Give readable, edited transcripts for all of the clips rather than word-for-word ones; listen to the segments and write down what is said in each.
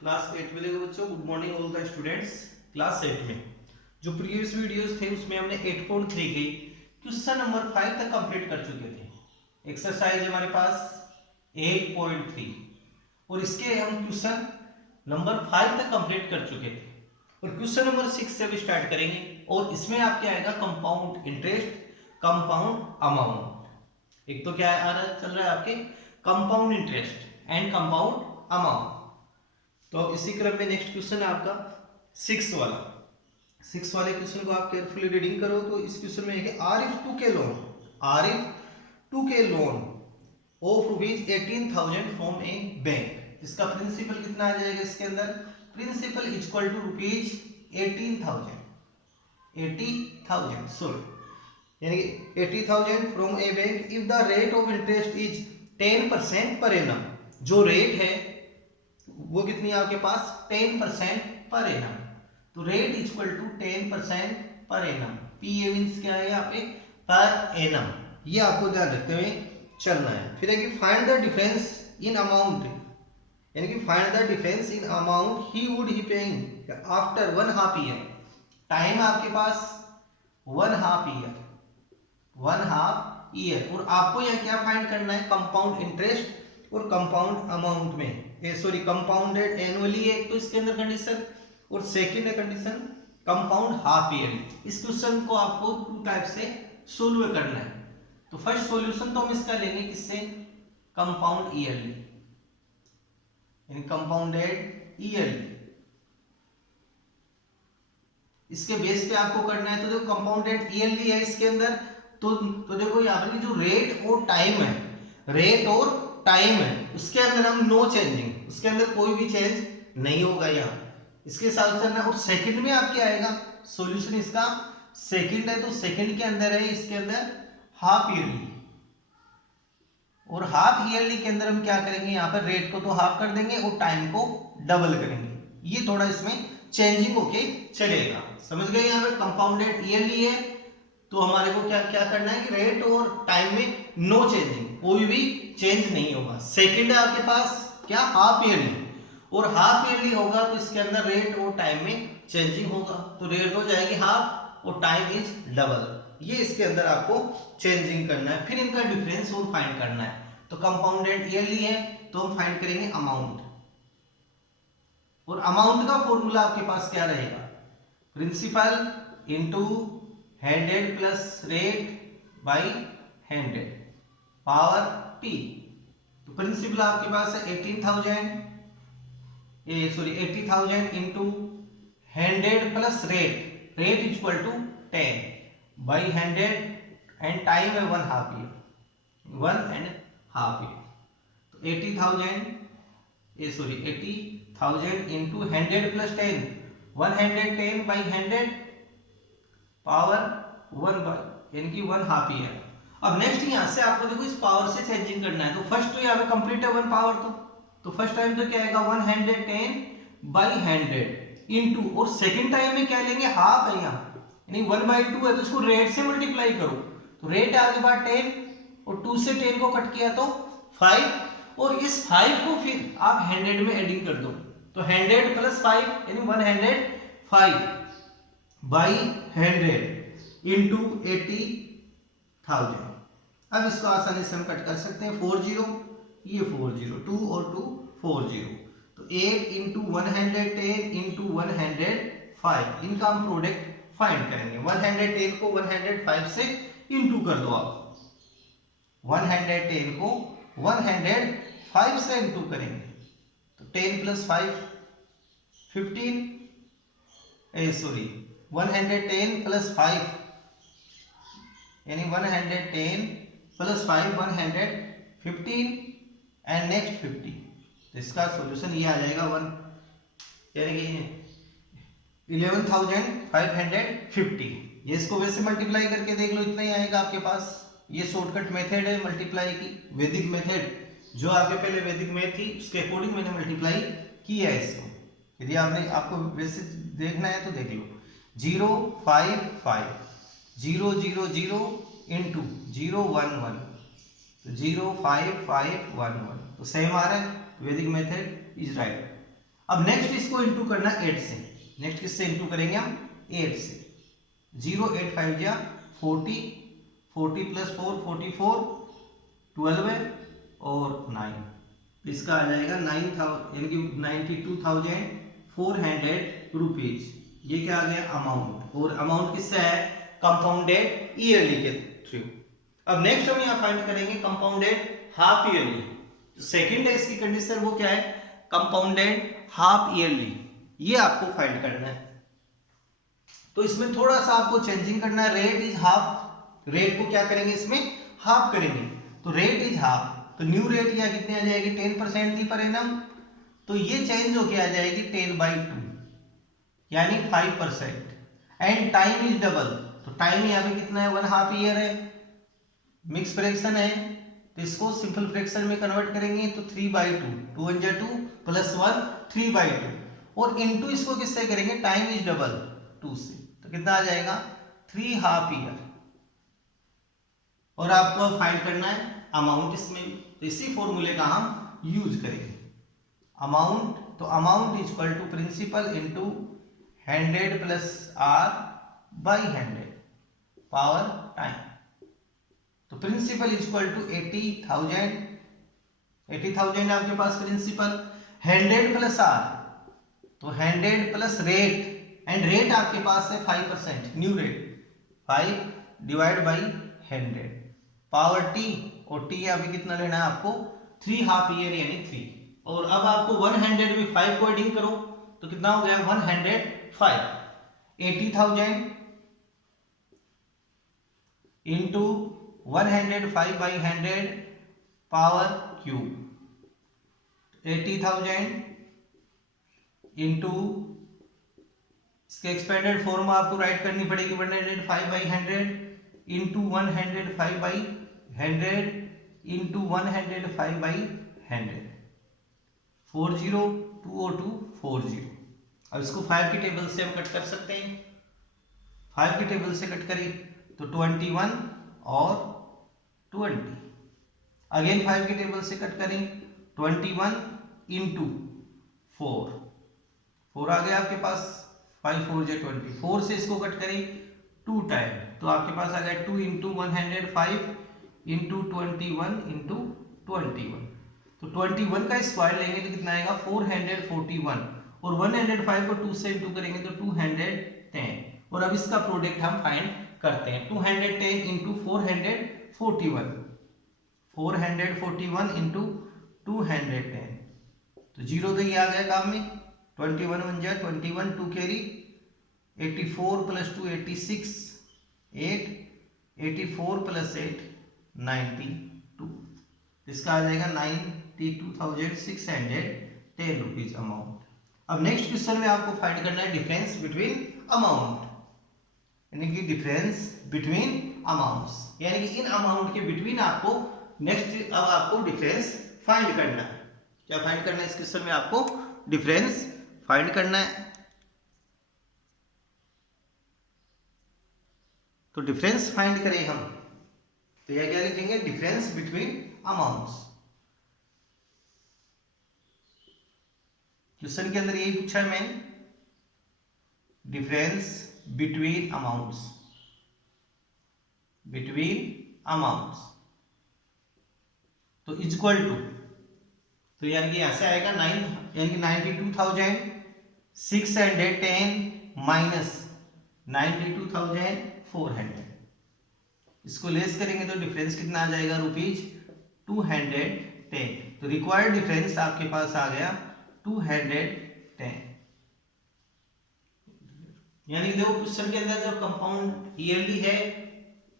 Class 8 में देखो बच्चों, good morning all the students. Class 8 में जो प्रीवियस वीडियोस थे उसमें हमने 8.3 के क्वेश्चन नंबर 5 तक कंप्लीट कर चुके थे। एक्सरसाइज हमारे पास 8.3 और इसके हम क्वेश्चन नंबर 5 तक कंप्लीट कर चुके थे और क्वेश्चन नंबर 6 से अभी स्टार्ट करेंगे और इसमें आपके आएगा कंपाउंड इंटरेस्ट, कंपाउंड अमाउंट। एक तो क्या आ रहा चल रहा है आपके compound interest and compound amount. तो इसी क्रम में नेक्स्ट क्वेश्चन है आपका 6 वाला। 6 वाले क्वेश्चन को आप केयरफुली रीडिंग करो तो इस क्वेश्चन में है Arif took loan of rupees 18,000 from a bank. इसका प्रिंसिपल कितना आ जाएगा इसके अंदर? Principal equal to rupees 80,000 sorry यानी कि 80,000 from a bank if the rate of interest is 10% per annum. जो रेट है वो कितनी है आपके पास? 10% पर एनम। तो rate equal to 10% per annum. P A means क्या है यहाँ पे? Per annum. ये आपको ध्यान रखते हुए चलना है। फिर है कि find the difference in amount, यानी कि find the difference in amount he would he paying after 1/2 year. Time आपके पास 1/2 ईयर और आपको यह क्या फाइंड करना है? कंपाउंड इंटरेस्ट और कंपाउंड अमाउंट में सॉरी कंपाउंडेड एनुअली है एक तो इसके अंदर कंडीशन, और सेकंड है कंडीशन कंपाउंड हाफ ईयरली। इस क्वेश्चन को आपको टू टाइप से सोल्व करना है। तो फर्स्ट सॉल्यूशन तो हम इसका लेंगे किससे? कंपाउंड ईयरली, यानी कंपाउंडेड ईयरली। इसके बेस पे आपको करना है। तो देखो कंपाउंडेड ईयरली है इसके अंदर, तो देखो यहाँ पर जो रेट और टाइम है, रेट और टाइम है उसके अंदर हम नो चेंजिंग, उसके अंदर कोई भी चेंज नहीं होगा यहाँ। इसके साथ चलना। और सेकंड में आपके आएगा सॉल्यूशन इसका सेकंड है, तो सेकंड के अंदर है इसके अंदर हाफ ईयरली, और हाफ ईयरली के अंदर हम क्या करेंगे? यहाँ पर रेट को तो हाफ कर देंगे और टाइम को डबल करेंगे। ये थोड़ा इसमें चेंजिंग होके चलेगा। समझ गए? यहाँ पर कंपाउंडेड ईयरली है तो हमारे को क्या क्या करना है कि रेट और टाइम में नो चेंजिंग, कोई भी चेंज नहीं होगा। सेकंड है आपके पास क्या? हाफ ईयरली, और हाफ ईयरली होगा तो इसके अंदर रेट और टाइम में चेंजिंग होगा। तो रेट हो जाएगी हाफ और टाइम इज डबल। ये इसके अंदर आपको चेंजिंग करना है। फिर इनका डिफरेंस और फाइंड करना है। तो कंपाउंडेड ईयरली है तो हम फाइंड करेंगे अमाउंट, और अमाउंट का फॉर्मूला आपके पास क्या रहेगा? Principal into 100 plus rate by 100 power p। तो प्रिंसिपल आपके पास है 80,000 into 100 plus rate, rate equal to 10 by 100 and time है 1/2 ईयर, 1.5 ईयर। तो 80,000 into 100 plus 10, 110 by 100 power 1 by यानी कि 1/2 ईयर। अब नेक्स्ट यहां से आपको देखो इस पावर से चेंजिंग करना है। तो फर्स्ट तो यहाँ पे कंप्लीट है 1 पावर, तो फर्स्ट टाइम तो क्या आएगा 110 बाई 100 इंटू, और सेकंड टाइम में क्या लेंगे? हाफ है यहाँ, यानी 1/2 है तो इसको रेट से मल्टीप्लाई करो। तो रेट आगे बाद 10 और 2 से 10 को कट किया तो 5, और इस 5 को फिर आप 100 में एडिंग कर दो। तो 100 प्लस 5 यानी 105 बाई 100 इंटू 80,000। अब इसको आसानी से हम कट कर सकते हैं। 40 ये 40, 2 और 2 40, तो 8 इंटू 110 इंटू 105, इनका हम प्रोडक्ट फाइंड करेंगे। 110 को 105 से इंटू कर दो आप, 110 को 105 से इंटू करेंगे तो 10 प्लस 5 15 सॉरी 110 प्लस 5 यानी 110 प्लस 5 115 एंड नेक्स्ट 50। तो इसका सॉल्यूशन ये आ जाएगा 1 यानी कि 11,550। ये इसको वैसे मल्टीप्लाई करके देख लो, इतना ही आएगा आपके पास। ये शॉर्टकट मेथड है मल्टीप्लाई की, वैदिक मेथड जो आपके पहले वैदिक में थी उसके अकॉर्डिंग मैंने मल्टीप्लाई किया है इसको। यदि आपको वैसे देखना है तो देख लो। 055 0 0 0 इंटू 0 1 1 0 5 5 1 1, तो सेम आ रहा है। वैदिक मेथड इज राइट। अब नेक्स्ट इसको इंटू करना 8 से। नेक्स्ट किससे इंटू करेंगे हम? 8 से। 0 8 5 जा 40, 40 प्लस 4 44, 12 है और 9, इसका आ जाएगा 9,000 यानी कि 92,400 रुपीज। ये क्या आ गया? अमाउंट। और अमाउंट किससे है? कंपाउंडेड ईयरली के थ्रू। अब नेक्स्ट हम यहाँ फाइंड करेंगे कंपाउंडेड हाफ ईयरली। सेकेंड है इसकी कंडीशन, वो क्या है? Compounded half yearly. ये आपको फाइंड करना है। तो इसमें थोड़ा सा आपको चेंजिंग करना है। रेट इज हाफ, रेट को क्या करेंगे? इसमें हाफ करेंगे। तो रेट इज हाफ, तो न्यू रेट यहाँ कितनी आ जाएगी? 10% थी पर एनम, तो ये चेंज होके आ जाएगी 10/2 यानी 5%। एंड टाइम इज डबल, तो टाइम यहाँ पे कितना है? 1/2 ईयर है। मिक्स फ्रैक्शन है तो इसको सिंपल फ्रैक्शन में कन्वर्ट करेंगे तो 3/2, 2 × 2 प्लस 1 3/2 और इनटू इसको किससे करेंगे? टाइम इज डबल 2 से, तो कितना आ जाएगा? 3/2 ईयर। और आपको अब फाइंड करना है अमाउंट इसमें, तो इसी फॉर्मूले का हम यूज करेंगे। अमाउंट, तो amount is equal to principal into 100 plus R by 100 power time. तो प्रिंसिपल इज इक्वल टू 80,000, 80,000 आपके पास प्रिंसिपल, 100 प्लस आर तो 100 प्लस रेट, एंड रेट आपके पास है 5%, new rate 5 divide by 100 power T, और टी अभी कितना लेना है आपको? 3/2 ईयर यानी 3। और अब आपको 100 में 5 को एडिंग करो तो कितना हो गया? 105। 80,000 इंटू 105/100 पावर क्यूब, 80,000 इंटू इसके एक्सपेंडेड फॉर्म आपको राइट करनी पड़ेगी 105/100 इंटू 105/100 इंटू 105/100 40,20240। अब इसको 5 की टेबल से हम कट कर सकते हैं। 5 की टेबल से कट करें तो 21 और 20। अगेन 5 की टेबल से कट करें 21 इंटू 4, 4 आ गया आपके पास, 5 4 जा 20। 4 से इसको कट करें 2 टाइम तो आपके पास आ गया 2 इंटू 105 इंटू 21 इंटू 21। तो 21 का स्क्वायर लेंगे तो कितना आएगा? 441, और 105 को 2 से इंटू करेंगे तो 210। और अब इसका प्रोडक्ट हम फाइंड करते हैं। 210 इंटू 441, 441 इंटू 210, तो 0 तो ये आ गया काम में। 21 1 जा 21, 2 कैरी, 84 प्लस 2 86, 8, 84 प्लस 8 92, इसका आ जाएगा 92,610 रुपीज अमाउंट। अब नेक्स्ट क्वेश्चन में आपको फाइंड करना है डिफरेंस बिटवीन अमाउंट, यानी कि डिफरेंस बिटवीन अमाउंट्स, यानी कि इन अमाउंट के बिटवीन आपको नेक्स्ट अब आपको डिफरेंस फाइंड करना है। क्या फाइंड करना है इस क्वेश्चन में? आपको डिफरेंस फाइंड करना है। तो डिफरेंस फाइंड करें हम तो यह क्या लिखेंगे? Difference between amounts. क्वेश्चन के अंदर यही पूछा है मैंने, difference between amounts, between amounts. तो इक्वल टू, तो यानी कि ऐसे आएगा 9 यानी कि 92,610 माइनस 92,400, इसको लेस करेंगे तो डिफरेंस कितना आ जाएगा? ₹210। तो रिक्वायर्ड डिफरेंस आपके पास आ गया 210। यानी देखो क्वेश्चन के अंदर जब कंपाउंड ईयरली है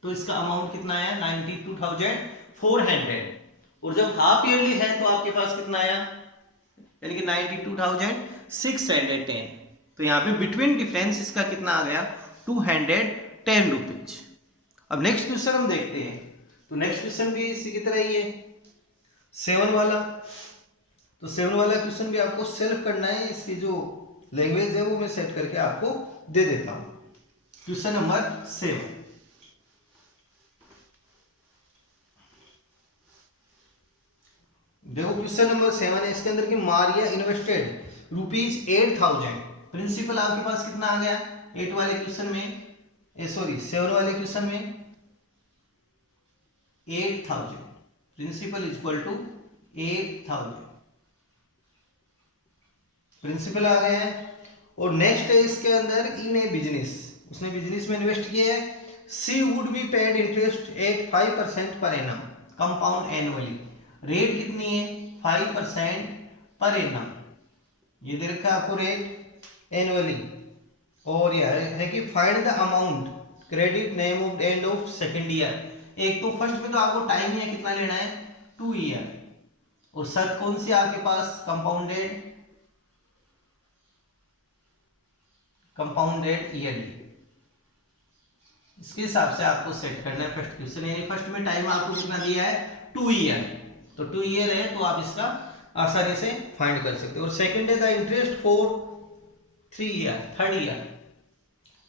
तो इसका अमाउंट कितना आया? 92,400, और जब हाफ ईयरली है तो आपके पास कितना आया? यानी कि 92,610। तो यहाँ पे बिटवीन डिफरेंस इसका कितना आ गया? 210 रुपीज। अब नेक्स्ट क्वेश्चन हम देखते हैं। तो नेक्स्ट क्वेश्चन भी इसी की तरह ही है, 7 वाला। तो 7 वाला क्वेश्चन भी आपको सेल्फ करना है। इसकी जो लैंग्वेज है वो मैं सेट करके आपको दे देता हूं। क्वेश्चन नंबर 7, देखो क्वेश्चन नंबर 7 है। इसके अंदर की मारिया इन्वेस्टेड ₹8,000। प्रिंसिपल आपके पास कितना आ गया 8 वाले क्वेश्चन में, 7 वाले क्वेश्चन में 8,000। Principal is equal to 8,000, principal आ गया है। और नेक्स्ट है इसके अंदर इन ए बिजनेस, उसने बिजनेस में इन्वेस्ट किया है। She would be paid interest at 5% per annum compound annually. Rate कितनी है 5% पर एनम, ये दे रखा है आपको रेट एनुअली। और यह है कि find the amount credit name of end of second year. एक तो फर्स्ट में तो आपको टाइम है कितना लेना है 2 ईयर, और शर्त कौन सी आपके पास कंपाउंडेड ईयरली, इसके हिसाब से आपको सेट करना है फर्स्ट क्वेश्चन। यानी फर्स्ट में टाइम आपको कितना दिया है 2 ईयर, तो 2 ईयर है तो आप इसका आसानी से फाइंड कर सकते हो। और सेकंड है the interest for 3 year, third year.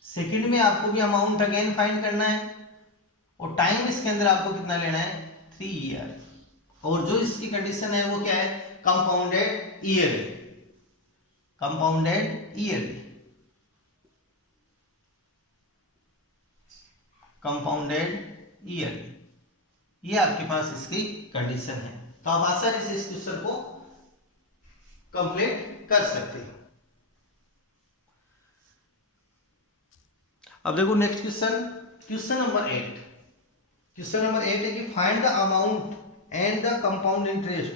Second में आपको भी अमाउंट अगेन फाइंड करना है, और टाइम इसके अंदर आपको कितना लेना है 3 ईयर। और जो इसकी कंडीशन है वो क्या है compounded yearly, compounded yearly, compounded yearly, ये आपके पास इसकी कंडीशन है। तो आप आसानी से इस क्वेश्चन को कंप्लीट कर सकते हो। अब देखो next question, question number 8। Question number 8 है कि find the amount and the compound interest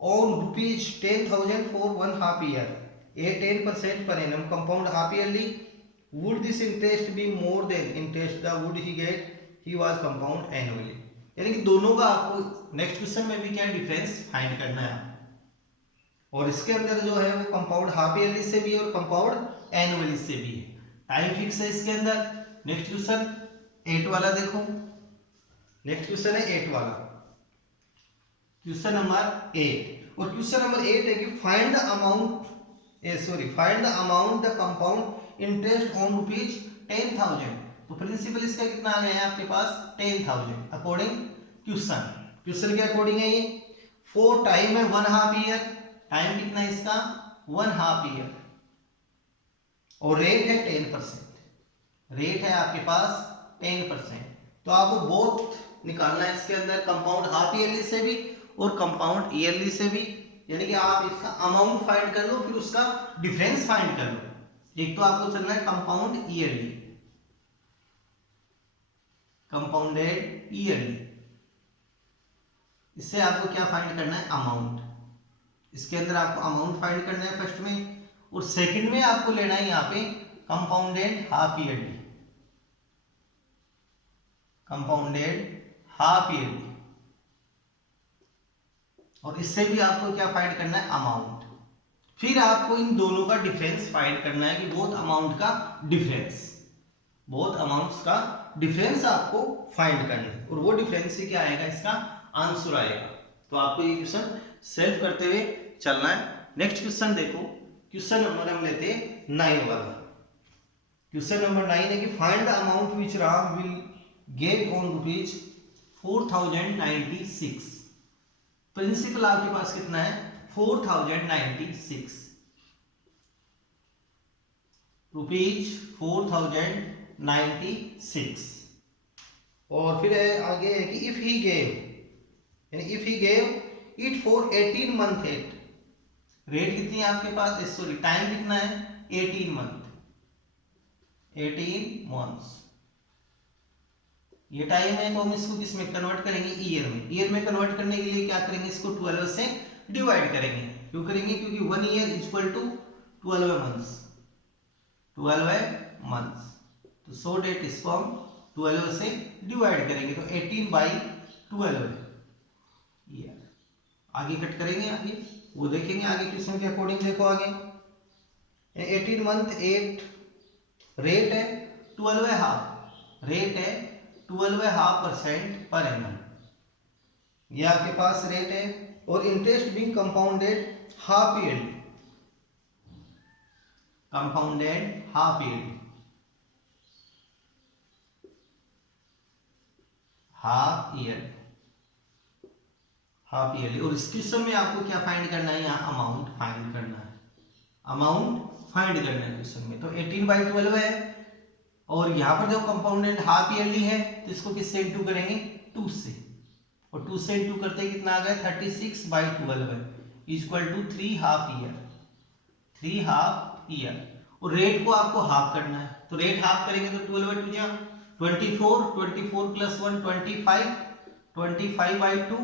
on ₹10,000 for 1/2 year at 10% per annum compound half yearly. Would this interest be more than interest the would he get he was compound annually? यानी कि दोनों का आपको next question में भी क्या difference find करना है। और इसके अंदर जो है वो कंपाउंड हाफ ईयरली से भी और कंपाउंड एनुअली से भी है। टाइम फिक्स है इसके अंदर। नेक्स्ट क्वेश्चन 8 वाला देखो, नेक्स्ट क्वेश्चन है 8 वाला, क्वेश्चन नंबर 8। और क्वेश्चन नंबर 8 है कि find the amount find the amount the compound interest on ₹10,000। तो प्रिंसिपल इसका कितना आ गया है आपके पास 10,000 अकॉर्डिंग क्वेश्चन। क्वेश्चन के अकॉर्डिंग है ये। फोर टाइम है 1/2 ईयर, टाइम कितना है इसका 1/2 ईयर, और रेट है 10%, रेट है आपके पास 10%। तो आपको बोथ निकालना है इसके अंदर, कंपाउंड हाफ ईयरली से भी और कंपाउंड ईयरली से भी। यानी कि आप इसका अमाउंट फाइंड कर लो फिर उसका डिफरेंस फाइंड कर लो। एक तो आपको चलना है कंपाउंड ईयरली, कंपाउंडेड ईयरली, इससे आपको क्या फाइंड करना है अमाउंट। इसके अंदर आपको अमाउंट फाइंड करना है फर्स्ट में, और सेकंड में आपको लेना है यहाँ पे compounded half yearly, compounded half yearly, और इससे भी आपको क्या फाइंड करना है अमाउंट। फिर आपको इन दोनों का डिफरेंस फाइंड करना है कि बोथ अमाउंट का डिफरेंस, बोथ अमाउंट्स का डिफरेंस आपको फाइंड करना है, और वो डिफरेंस से क्या आएगा इसका आंसर आएगा। तो आपको ये क्वेश्चन सेल्फ करते हुए चलना है। नेक्स्ट क्वेश्चन देखो, क्वेश्चन नंबर हम लेते हैं 9 वाला। क्वेश्चन नंबर 9 है कि find the amount which Ram will get on ₹4096। Principal आपके पास कितना है 4096 रुपीज 4096। और फिर आगे है कि इफ ही गेव, यानी if he gave it for 18 month at, rate कितनी है आपके पास, सॉरी टाइम कितना है 18 मंथ, 18 मंथ्स ये टाइम है। तो हम इसको किस में कन्वर्ट करेंगे ईयर में। ईयर में कन्वर्ट करने के लिए क्या करेंगे, इसको 12 से डिवाइड करेंगे। क्यों करेंगे, क्योंकि 1 year is equal to 12 months, 12 months. तो 100 डेट इसको हम 12 से डिवाइड करेंगे, तो 18/12 ईयर। आगे कट करेंगे, आगे वो देखेंगे आगे क्वेश्चन के अकॉर्डिंग। देखो आगे 18 मंथ 8, रेट है 12.5, रेट है 12.5% पर एनम, ये आपके पास रेट है। और interest being compounded half yearly, compounded half yearly, half yearly, half yearly. और इस क्वेश्चन में आपको क्या फाइंड करना है, यहाँ अमाउंट फाइंड करना है। अमाउंट फाइंड करना है क्वेश्चन में। तो 18/12 है और यहाँ पर जो कंपाउंडेंट हाफ ईयरली है तो इसको किससे इंटू करेंगे 2 से, और 2 से इंटू करते ही कितना आ गया 36/12 है equal to 3 half year, 3 half year. और रेट को आपको हाफ करना है, तो रेट हाफ करेंगे तो 12/2 जा 24, 24 प्लस 1 25, 25/2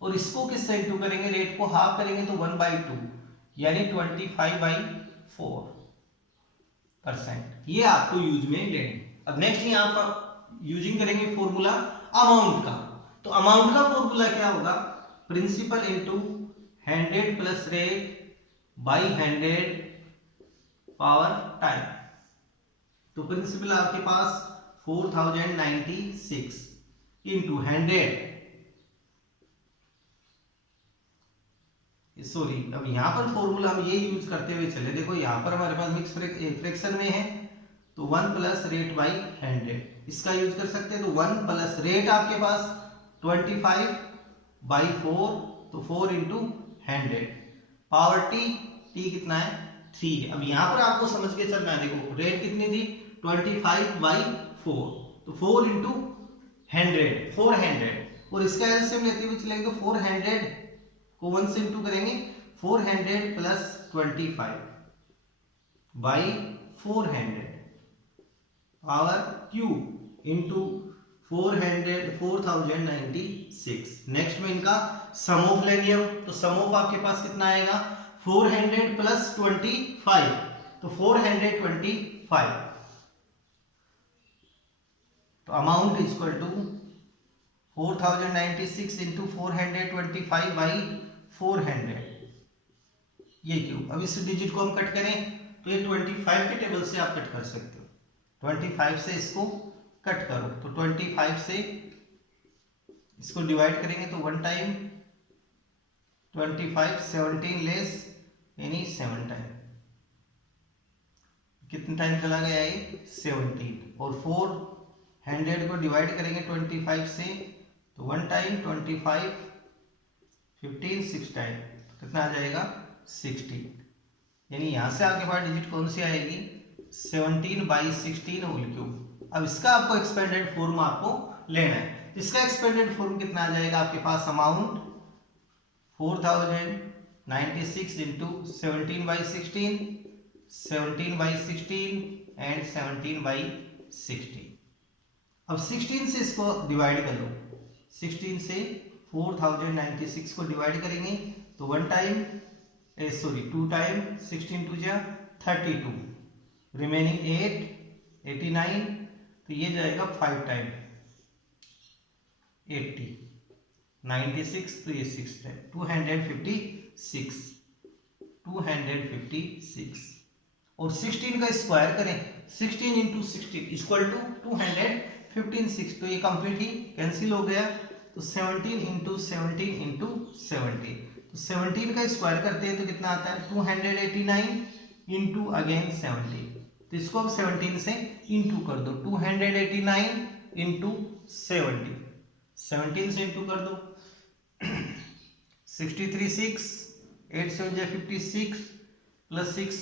और इसको किससे इंटू करेंगे रेट को हाफ करेंगे तो 1/2 यानी 25/4%। ये आपको यूज में लेंगे। अब नेक्स्ट यहाँ पर यूजिंग करेंगे फॉर्मूला अमाउंट का। तो अमाउंट का फॉर्मूला क्या होगा, principal into 100 plus rate by 100 power time. तो प्रिंसिपल आपके पास 4096 इंटू 100, सॉरी अब यहाँ पर फॉर्मूला हम ये यूज करते हुए चले, देखो यहाँ पर हमारे पास मिक्स फ्रैक्शन में है तो 1 प्लस रेट बाई 100 इसका यूज कर सकते हैं। तो 1 प्लस रेट आपके पास 25/4 तो 4 इंटू 100 पावर टी कितना है 3। अब यहाँ पर आपको समझ के चलना है, देखो रेट कितनी थी 25/4 तो 4 इंटू 100 400 और इसका एलसीएम लेते हुए चलेंगे तो 400 को 1 से इंटू करेंगे 400 plus 25/400 power cube into 4096। Next में इनका सम ऑफ लेंगे हम, तो सम ऑफ आपके पास कितना आएगा 400 प्लस 25 तो 425। तो अमाउंट इक्वल टू 4096 इंटू 425/400 ये क्यों। अब इस डिजिट को हम कट करें तो ये 25 के टेबल से आप कट कर सकते हो, 25 से इसको कट करो तो 25 से इसको डिवाइड करेंगे तो 1 टाइम 25 17 लेस यानी 7 टाइम, कितने टाइम चला गया ये 17 और 400 को डिवाइड करेंगे 25 से तो 1 टाइम 25 15 6 टाइम कितना आ जाएगा 16, यानी यहां से आपके पास डिजिट कौन सी आएगी 17/16 होल क्यूब। अब इसका आपको एक्सपेंडेड फॉर्म आपको लेना है, इसका एक्सपेंडेड फॉर्म कितना आ जाएगा आपके पास अमाउंट 4096 इंटू 17/16 17/16 एंड 17/16। अब 16 से इसको डिवाइड कर लो, 16 से 4096 को डिवाइड करेंगे तो 1 टाइम 2 टाइम 16 2 जा 32 रिमेनिंग 8 89 तो ये जाएगा 5 टाइम 80 96 तो ये 6 टाइम 256 और 16 का स्क्वायर करें 16 इंटू 16 इक्वल टू 256 तो ये कंप्लीट ही कैंसिल हो गया। तो 17 इंटू 17 इंटू 17 तो 17 का स्क्वायर करते हैं तो कितना आता है 289 इंटू अगेन 17 तो इसको अब 17 से इंटू कर दो 289 इंटू 17 से इंटू कर दो 63 6 8 7 56 प्लस 6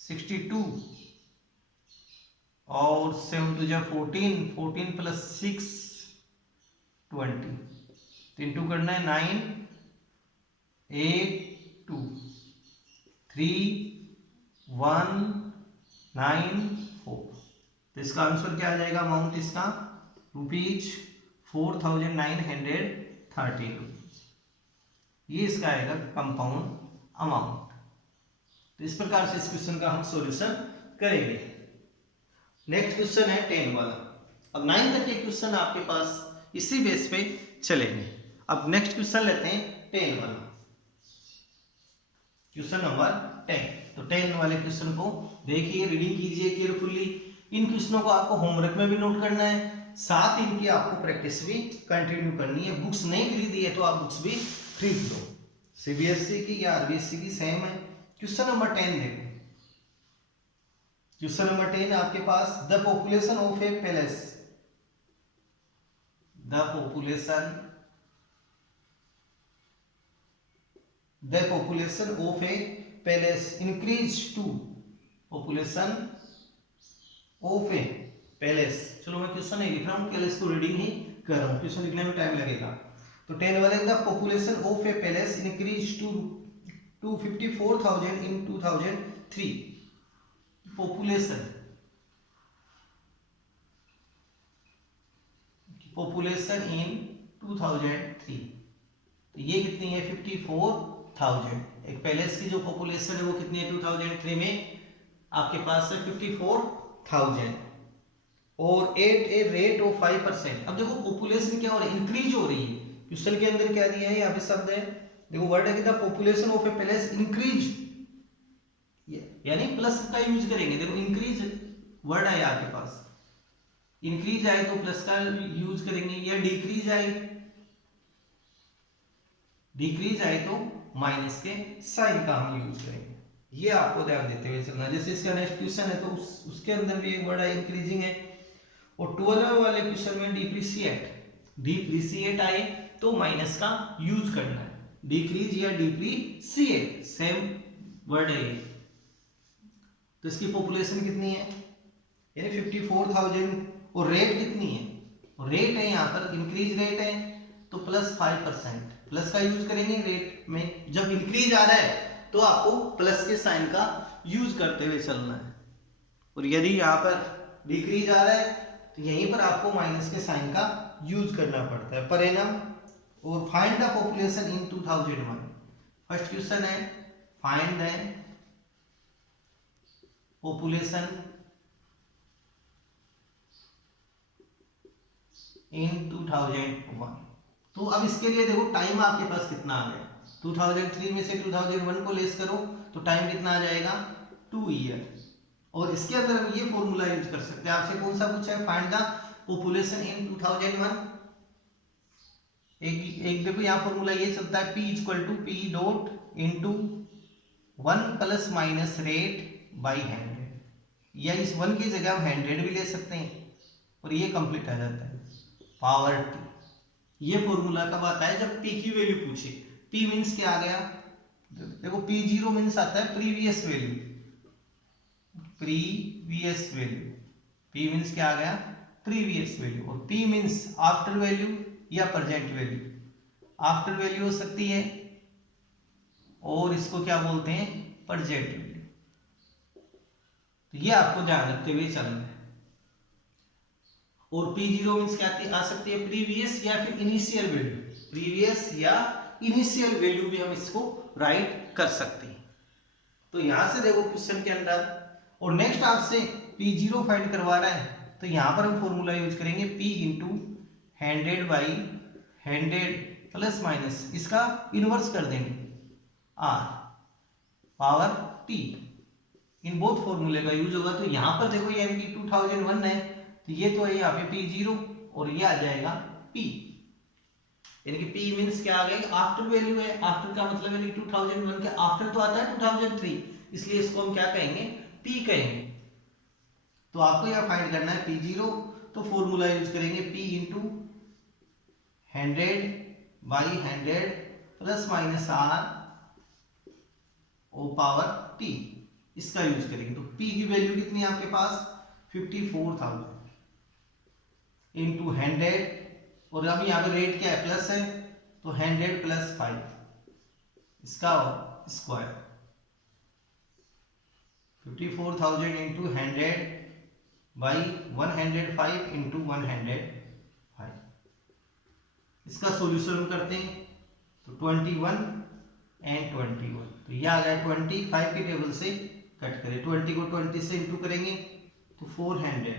62 और 7 2 14 प्लस 6 20 तो इंटू करना है 9 8 2 3 1 9 4 तो इसका आंसर क्या आ जाएगा अमाउंट इसका ₹4913 ये इसका आएगा कंपाउंड अमाउंट। तो इस प्रकार से इस क्वेश्चन का हम सॉल्यूशन करेंगे। नेक्स्ट क्वेश्चन है 10 वाला। अब 9 तक के क्वेश्चन आपके पास इसी बेस पे चलेंगे। अब नेक्स्ट क्वेश्चन लेते हैं 10 वाला, क्वेश्चन नंबर 10। तो 10 वाले क्वेश्चन को देखिए, रीडिंग कीजिए केयरफुली। इन क्वेश्चनों को आपको होमवर्क में भी नोट करना है, साथ इनकी आपको प्रैक्टिस भी कंटिन्यू करनी है। बुक्स नहीं खरीदी है तो आप बुक्स भी खरीद लो, सीबीएसई की या आरबीएसई की सेम है। क्वेश्चन नंबर 10 देखो, क्वेश्चन नंबर 10 आपके पास the population of a palace, the population of a palace increase to population of a palace. चलो मैं क्वेश्चन नहीं लिख रहा हूँ, पैलेस को रीडिंग ही कर रहा हूँ, क्वेश्चन लिखने में टाइम लगेगा। तो 10 वाले the population of a palace increase to 54,000 in 2003। Population in 2003, तो ये कितनी है 54,000। एक पैलेस की जो पॉपुलेशन है वो कितनी है 2003 में आपके पास है 54,000 और एट ए रेट ऑफ 5%। अब देखो पॉपुलेशन क्या हो रही है, इंक्रीज हो रही है। क्वेश्चन के अंदर क्या दिया है, यहाँ पे शब्द है, देखो वर्ड है कि the population of a palace increase, यानी प्लस का यूज करेंगे। देखो इंक्रीज वर्ड है आपके पास, इंक्रीज आए तो प्लस का यूज करेंगे, या डिक्रीज आए तो माइनस के साइन का हम यूज करेंगे। ये आपको ध्यान देते हुए चलना। जैसे इसका नेक्स्ट क्वेश्चन है तो उसके अंदर भी एक वर्ड है इंक्रीजिंग है, और 12 वाले क्वेश्चन में डिप्रीशिएट आए तो माइनस का यूज करना है। डिक्रीज या डिप्रीशिएट सेम वर्ड है ये। तो इसकी पॉपुलेशन कितनी है, यानी 54,000, और रेट कितनी है, रेट है यहाँ पर इंक्रीज रेट है तो प्लस 5%, प्लस का यूज करेंगे रेट में। जब इंक्रीज आ रहा है तो आपको प्लस के साइन का यूज करते हुए चलना है, और यदि यहाँ पर डिक्रीज आ रहा है तो यहीं पर आपको माइनस के साइन का यूज करना पड़ता है। परिणाम और find the population in 2001। First question है फाइंड द पॉपुलेशन इन 2001। तो अब इसके लिए देखो टाइम आपके पास कितना आ गया, 2003 में से 2001 को लेस करो तो टाइम कितना आ जाएगा 2 ईयर। और इसके अंदर हम ये फॉर्मूला यूज कर सकते हैं। आपसे कौन सा पूछा है, फाइंड द पॉपुलेशन इन 2001। एक देखो यहाँ फॉर्मूला ये चलता है, P equal to P dot into 1 plus minus rate by 100, या इस 1 की जगह हम 100 भी ले सकते हैं और ये कंप्लीट आ जाता है पावर T। ये फॉर्मूला कब आता है, जब P की वैल्यू पूछे। P मींस क्या आ गया, देखो P0 मींस आता है प्रीवियस वैल्यू, P मींस क्या आ गया प्रीवियस वैल्यू, और P मींस आफ्टर वैल्यू या प्रेजेंट वैल्यू। आफ्टर वैल्यू हो सकती है और इसको क्या बोलते हैं प्रेजेंट वैल्यू। तो ये आपको ध्यान रखते हुए चलना है। और P0 मींस क्या आ सकती है प्रीवियस या फिर इनिशियल वैल्यू, प्रीवियस या इनिशियल वैल्यू भी हम इसको राइट कर सकते हैं। तो यहां से देखो क्वेश्चन के अंदर, और नेक्स्ट आपसे P0 फाइंड करवा रहा है तो यहां पर हम फॉर्मूला यूज करेंगे P into 100 by 100 plus minus, इसका इनवर्स कर देंगे R power T। In both फॉर्मूले का यूज होगा। तो यहां पर देखो ये 2001 है तो ये तो है यहाँ पे P0 और ये आ जाएगा P, यानी कि P मींस क्या आ गया आफ्टर वैल्यू है। आफ्टर का मतलब है 2001 के आफ्टर तो आता है 2003, इसलिए इसको हम क्या कहेंगे P कहेंगे। तो आपको यहाँ फाइंड करना है P0, तो फॉर्मूला यूज करेंगे P into 100 by 100 plus minus R O power T, इसका यूज करेंगे। तो P की वैल्यू कितनी है आपके पास 54,000 इंटू 100, और अभी यहाँ पे रेट क्या है प्लस है तो 100 प्लस 5 इसका स्क्वायर, 54,000 इंटू 100 बाई 105 इंटू 105। इसका सॉल्यूशन करते हैं तो 21 एंड 21, तो यह आ गया 25 की टेबल से कट करें, 20 को 20 से इंटू करेंगे तो 400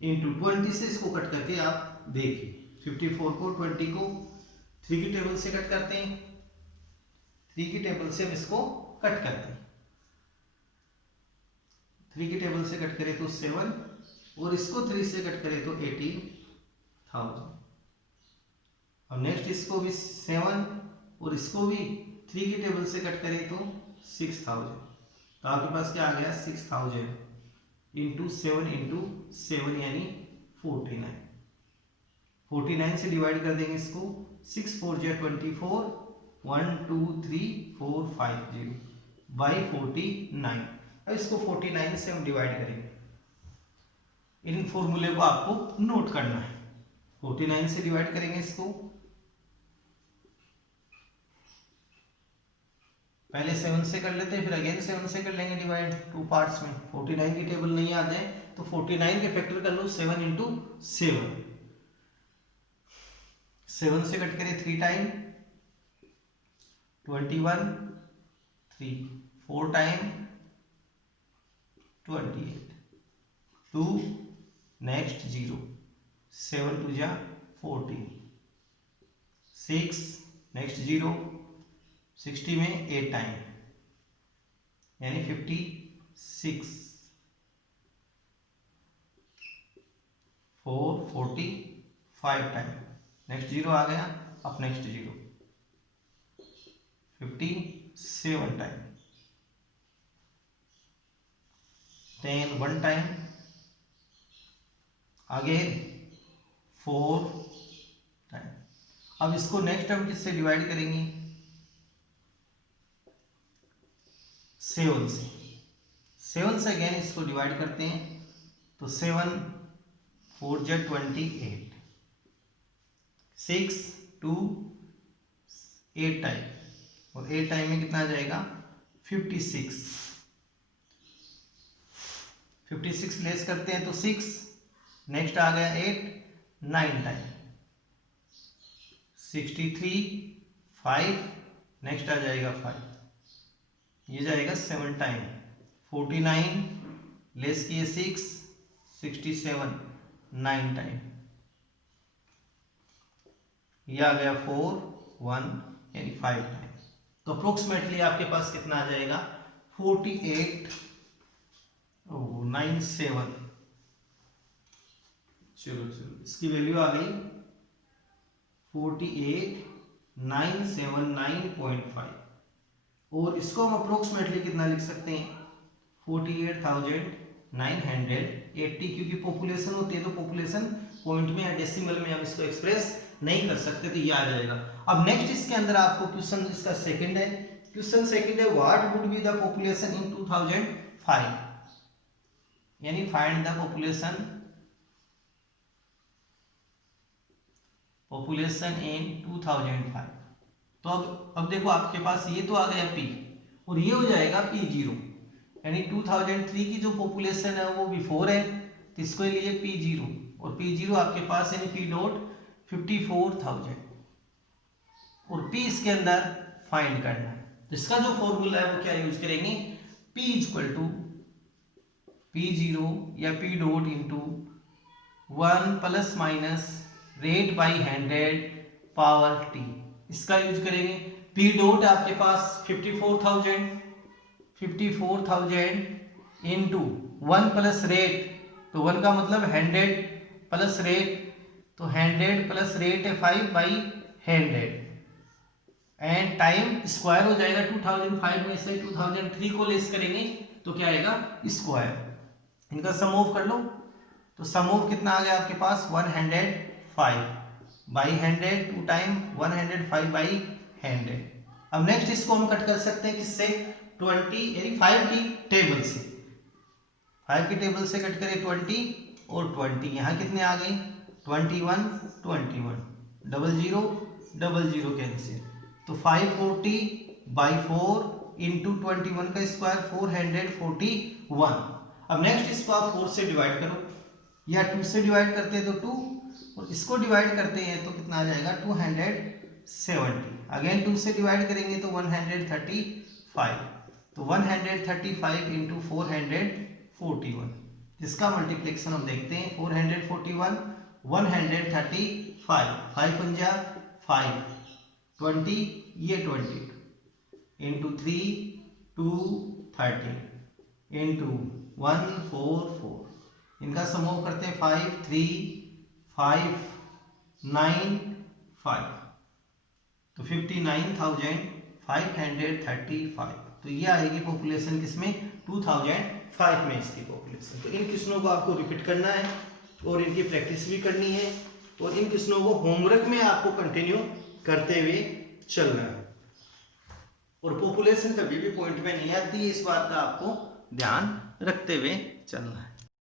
इंटू 20 से इसको कट करके आप देखिए 54 को 20 को 3 की टेबल से कट करते हैं, 3 की टेबल से हम इसको कट करते हैं, 3 की टेबल से कट करें तो 7, और इसको 3 से कट करें तो 18,000। और नेक्स्ट इसको भी 7 और इसको भी 3 की टेबल से कट करें तो 6,000। तो आपके पास क्या आ गया 6,000 इंटू 7 यानी 49। 49 से डिवाइड कर देंगे इसको, 6 4 जा 24, 1 2 3 4 5 0, बाई 49। अब इसको 49 से हम डिवाइड करेंगे। इन फॉर्मूले को आपको नोट करना है। 49 से डिवाइड करेंगे इसको, पहले 7 से कर लेते हैं, फिर अगेन 7 से कर लेंगे डिवाइड, टू पार्ट्स में। 49 की टेबल नहीं याद है तो 49 के फैक्टर कर लो 7 इंटू 7। 7 से कट करें 3 टाइम 21, 3 4 टाइम 28, 2 नेक्स्ट 0, 7 2 जा 14, 6 नेक्स्ट 0, 60 में 8 टाइम यानी 56, 4 45 टाइम, नेक्स्ट 0 आ गया, अब next 0, 57 time, 10 1 time, again 4 time. अब इसको नेक्स्ट टर्म किससे डिवाइड करेंगे? 7 से। 7 से अगेन इसको डिवाइड करते हैं तो 7 4 जा 28, 6 2 8 टाइम, और 8 टाइम में कितना आ जाएगा? 56। 56 लेस करते हैं तो 6, नेक्स्ट आ गया 8 9 टाइम, 63 5, नेक्स्ट आ जाएगा 5, ये जाएगा 7 टाइम, 49 लेस किए 6, 67 9 टाइम, ये आ गया 4 1 यानी 5 टाइम। तो अप्रोक्सीमेटली आपके पास कितना आ जाएगा? 48 97। चलो इसकी वैल्यू आ गई 48979.5, और इसको हम अप्रोक्सीमेटली कितना लिख सकते हैं? 48,980, क्योंकि पॉपुलेशन होती है तो पॉपुलेशन पॉइंट में या डेसिमल में हम इसको एक्सप्रेस नहीं कर सकते, तो ये आ जाएगा। अब नेक्स्ट इसके अंदर आपको क्वेश्चन इसका सेकंड है, क्वेश्चन सेकंड है what would be the population in 2005, यानी फाइंड द पॉपुलेशन इन 2005। तो अब देखो आपके पास ये तो आ गया P, और ये हो जाएगा P0, यानी 2003 की जो पॉपुलेशन है वो बिफोर है, तो इसको लिए P0, और P0 आपके पास यानी P डॉट 54,000, और P इसके अंदर फाइंड करना है। तो इसका जो फॉर्मूला है वो क्या यूज करेंगे? P इक्वल टू P0 या P dot into 1 plus minus rate by 100 power T, इसका यूज करेंगे। P डॉट आपके पास 54,000 इंटू 1 प्लस रेट, तो 1 का मतलब 100 प्लस रेट, तो 100 प्लस रेट है 5 बाई 100, एंड टाइम स्क्वायर हो जाएगा 2005 में से 2003 को लेस करेंगे तो क्या आएगा? स्क्वायर। इनका सम ऑफ कर लो, तो सम ऑफ कितना आ गया आपके पास? 105 बाई 100, 2 टाइम 105 बाई 100। अब नेक्स्ट इसको हम कट कर सकते हैं किससे? 20 यानी 5 की टेबल से, 5 की टेबल से कट करें 20 और 20, यहाँ कितने आ गए? 21 21, 00 00 कैंसिल, तो 540 बाई 4 इंटू 21 का स्क्वायर 441। अब नेक्स्ट इसको आप 4 से डिवाइड करो, या 2 से डिवाइड करते हैं तो 2, और इसको डिवाइड करते हैं तो कितना आ जाएगा? 270। अगेन 2 से डिवाइड करेंगे तो 135, तो 135 इंटू 441, इसका मल्टीप्लिकेशन हम देखते हैं। 441 135, 5 पंजा 5, 20 ये 22 इंटू 3 230 इंटू 144, इनका समूह करते हैं 5 3 5 9 5, तो 59,535। तो ये आएगी पॉपुलेशन किसमें? 2005 में इसकी पॉपुलेशन। तो इन क्वेश्चनों को आपको रिपीट करना है और इनकी प्रैक्टिस भी करनी है, और इन क्वेश्चनों को होमवर्क में आपको कंटिन्यू करते हुए चलना है। और पॉपुलेशन कभी भी पॉइंट में नहीं आती है, इस बात का आपको ध्यान रखते हुए चलना है।